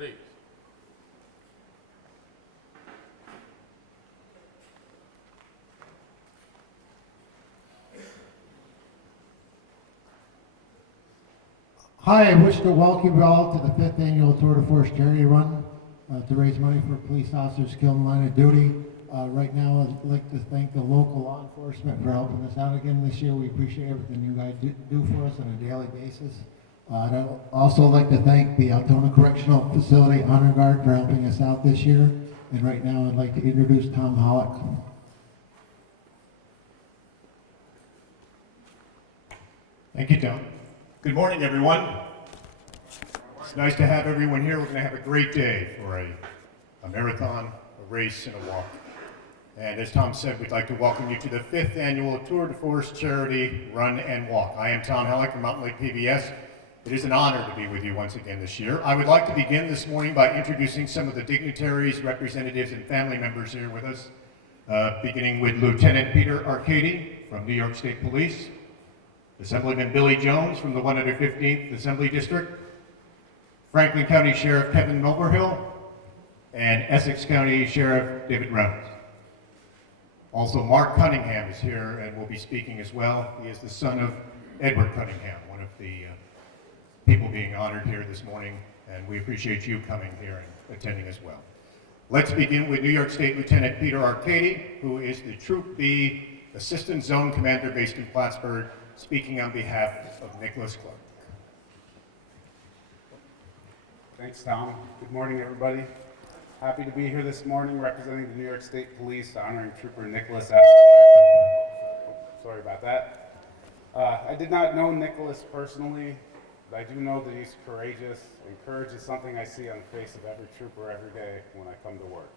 Ready? Hi, I wish to welcome you all to the 5th Annual Tour de Force Charity Run to raise money for police officers killed in line of duty. Right now, I'd like to thank the local law enforcement for helping us out again this year. We appreciate everything you guys do for us on a daily basis. I'd also like to thank the Altona Correctional Facility Honor Guard for helping us out this year. And right now, I'd like to introduce Tom Hollick. Thank you, Tom. Good morning, everyone. It's nice to have everyone here. We're going to have a great day for a marathon, a race, and a walk. And as Tom said, we'd like to welcome you to the 5th Annual Tour de Force Charity Run and Walk. I am Tom Hellick from Mountain Lake PBS. It is an honor to be with you once again this year. I would like to begin this morning by introducing some of the dignitaries, representatives, and family members here with us, beginning with Lieutenant Peter Arcady from New York State Police, Assemblyman Billy Jones from the 115th Assembly District, Franklin County Sheriff Kevin Milberhill, and Essex County Sheriff David Reynolds. Also, Mark Cunningham is here and will be speaking as well. He is the son of Edward Cunningham, one of the people being honored here this morning, and we appreciate you coming here and attending as well. Let's begin with New York State Lieutenant Peter Arcady, who is the Troop B Assistant Zone Commander based in Plattsburgh, speaking on behalf of Nicholas Clark. Thanks, Tom. Good morning, everybody. Happy to be here this morning representing the New York State Police, honoring Trooper Nicholas F. Sorry about that. I did not know Nicholas personally, but I do know that he's courageous, and courage is something I see on the face of every trooper every day when I come to work.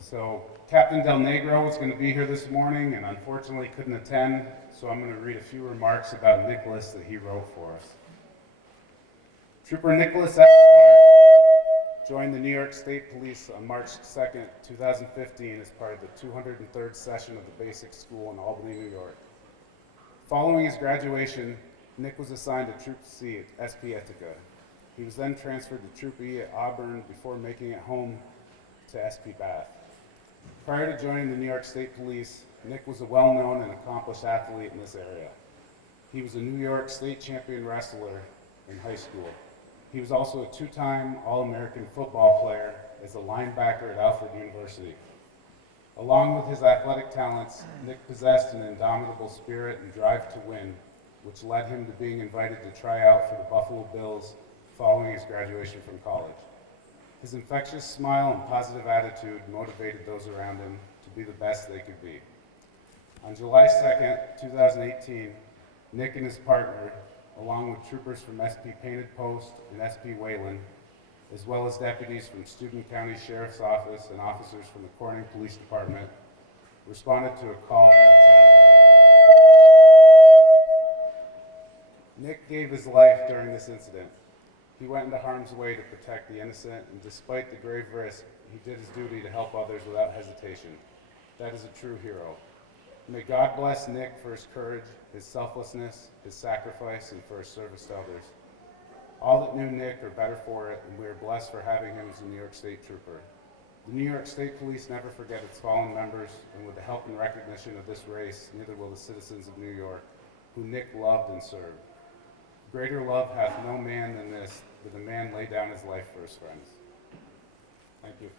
So Captain Del Negro is going to be here this morning and unfortunately couldn't attend, so I'm going to read a few remarks about Nicholas that he wrote for us. Trooper Nicholas F. joined the New York State Police on March 2nd, 2015 as part of the 203rd session of the Basic School in Albany, New York. Following his graduation, Nick was assigned to Troop C at SP Ithaca. He was then transferred to Troop E at Auburn before making it home to SP Bath. Prior to joining the New York State Police, Nick was a well-known and accomplished athlete in this area. He was a New York State champion wrestler in high school. He was also a two-time All-American football player as a linebacker at Alfred University. Along with his athletic talents, Nick possessed an indomitable spirit and drive to win, which led him to being invited to try out for the Buffalo Bills following his graduation from college. His infectious smile and positive attitude motivated those around him to be the best they could be. On July 2nd, 2018, Nick and his partner, along with troopers from SP Painted Post and SP Wayland, as well as deputies from Steuben County Sheriff's Office and officers from the Corning Police Department, responded to a call from the town. Nick gave his life during this incident. He went into harm's way to protect the innocent, and despite the grave risk, he did his duty to help others without hesitation. That is a true hero. May God bless Nick for his courage, his selflessness, his sacrifice, and for his service to others. All that knew Nick are better for it, and we are blessed for having him as a New York State Trooper. The New York State Police never forget its fallen members, and with the help and recognition of this race, neither will the citizens of New York, who Nick loved and served. Greater love hath no man than this, that a man lay down his life for his friends. Thank you.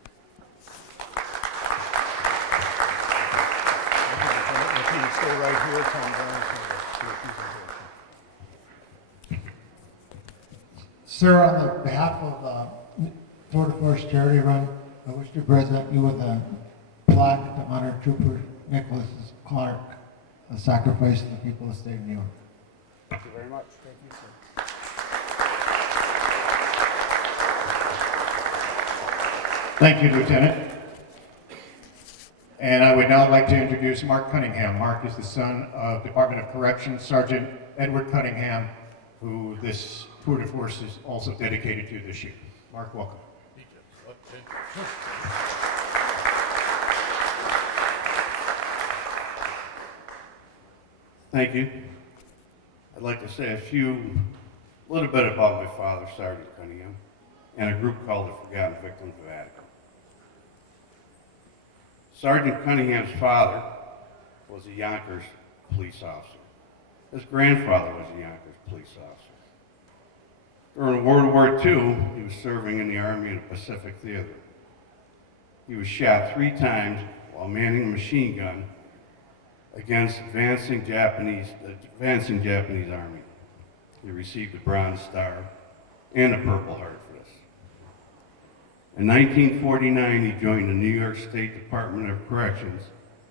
If you would stay right here, Tom Brown's going to do a presentation. Sir, on the behalf of Tour de Force Charity Run, I wish to present you with a plaque to honor Trooper Nicholas Clark, a sacrifice to the people of the state of New York. Thank you very much. Thank you, sir. Thank you, Lieutenant. And I would now like to introduce Mark Cunningham. Mark is the son of Department of Corrections Sergeant Edward Cunningham, who this Tour de Force is also dedicated to this year. Mark, welcome. Thank you. I'd like to say a little bit about my father, Sergeant Cunningham. and a group called the Forgotten Victims of Attica. Sergeant Cunningham's father was a Yonkers police officer. His grandfather was a Yonkers police officer. During World War II, he was serving in the Army of the Pacific Theater. He was shot 3 times while manning a machine gun against advancing Japanese army. He received a Bronze Star and a Purple Heart for this. In 1949, he joined the New York State Department of Corrections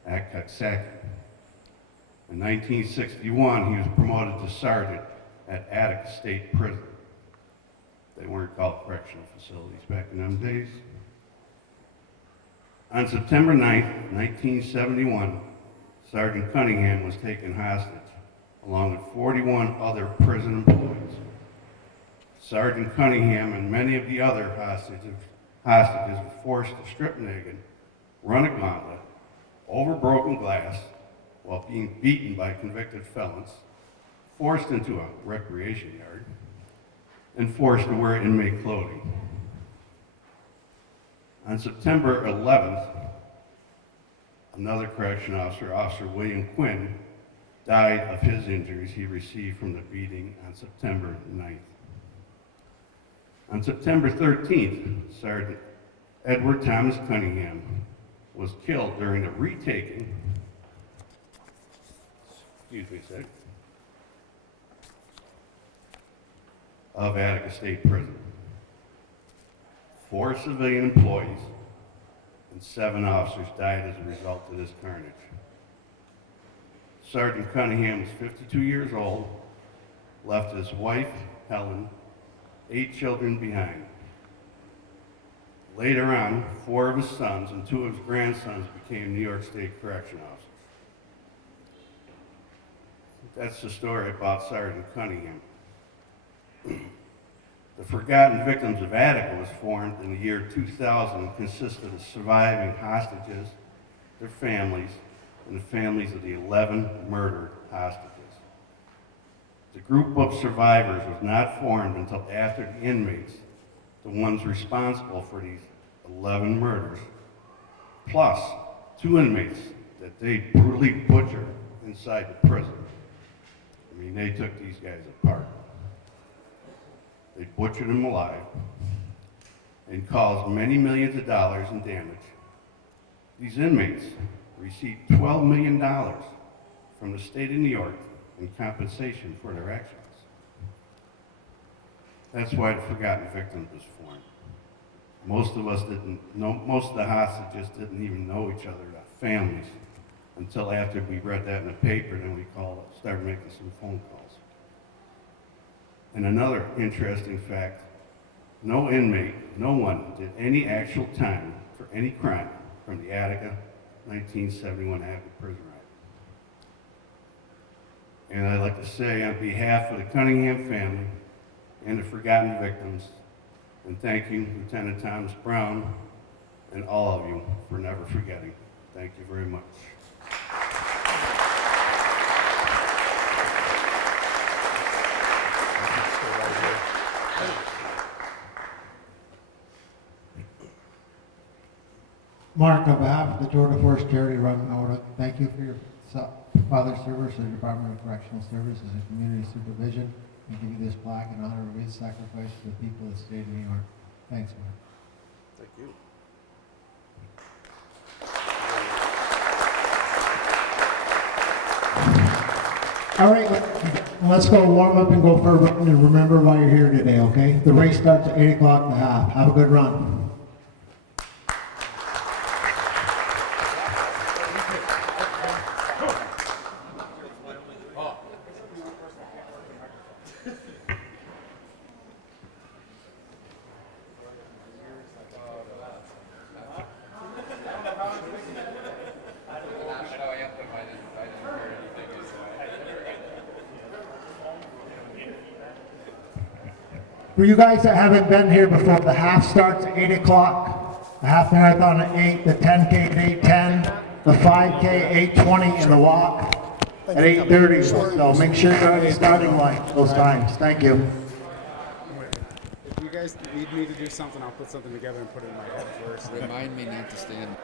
at Coxsackie. In 1961, he was promoted to sergeant at Attica State Prison. They weren't called correctional facilities back in them days. On September 9th, 1971, Sergeant Cunningham was taken hostage, along with 41 other prison employees. Sergeant Cunningham and many of the other hostages were forced to strip naked, run a gauntlet, over broken glass, while being beaten by convicted felons, forced into a recreation yard, and forced to wear inmate clothing. On September 11th, another correction officer, Officer William Quinn, died of his injuries he received from the beating on September 9th. On September 13th, Sergeant Edward Thomas Cunningham was killed during the retaking, of Attica State Prison. 4 civilian employees and 7 officers died as a result of this carnage. Sergeant Cunningham was 52 years old, left his wife, Helen, 8 children behind. Later on, 4 of his sons and 2 of his grandsons became New York State correction officers. That's the story about Sergeant Cunningham. The Forgotten Victims of Attica was formed in the year 2000 and consisted of surviving hostages, their families, and the families of the 11 murdered hostages. The group of survivors was not formed until after the inmates, the ones responsible for these 11 murders, plus 2 inmates that they brutally butchered inside the prison. I mean, they took these guys apart. They butchered them alive and caused many millions of dollars in damage. These inmates received $12 million from the state of New York in compensation for their actions. That's why the Forgotten Victims was formed. Most of us didn't know, most of the hostages didn't even know each other, the families, until after we read that in the paper, then we started making some phone calls. And another interesting fact, no inmate, no one did any actual time for any crime from the Attica 1971 Attica prison riot. And I'd like to say on behalf of the Cunningham family and the Forgotten Victims, and thank you, Lieutenant Thomas Brown, and all of you for never forgetting. Thank you very much. Mark, on behalf of the Tour de Force charity run, I want to thank you for your father's service to the Department of Correctional Services and Community Supervision, and give you this plaque in honor of his sacrifice to the people of the state of New York. Thanks, Mark. Thank you. All right, let's go warm up and go for a run, and remember why you're here today, okay? The race starts at 8 o'clock and a half. Have a good run. For you guys that haven't been here before, the half starts at 8 o'clock, the half marathon at 8, the 10K at 8:10, the 5K at 8:20, and the walk at 8:30. So make sure you're on the starting line those times. Thank you. If you guys need me to do something, I'll put something together and put it in my head first. Remind me not to stand.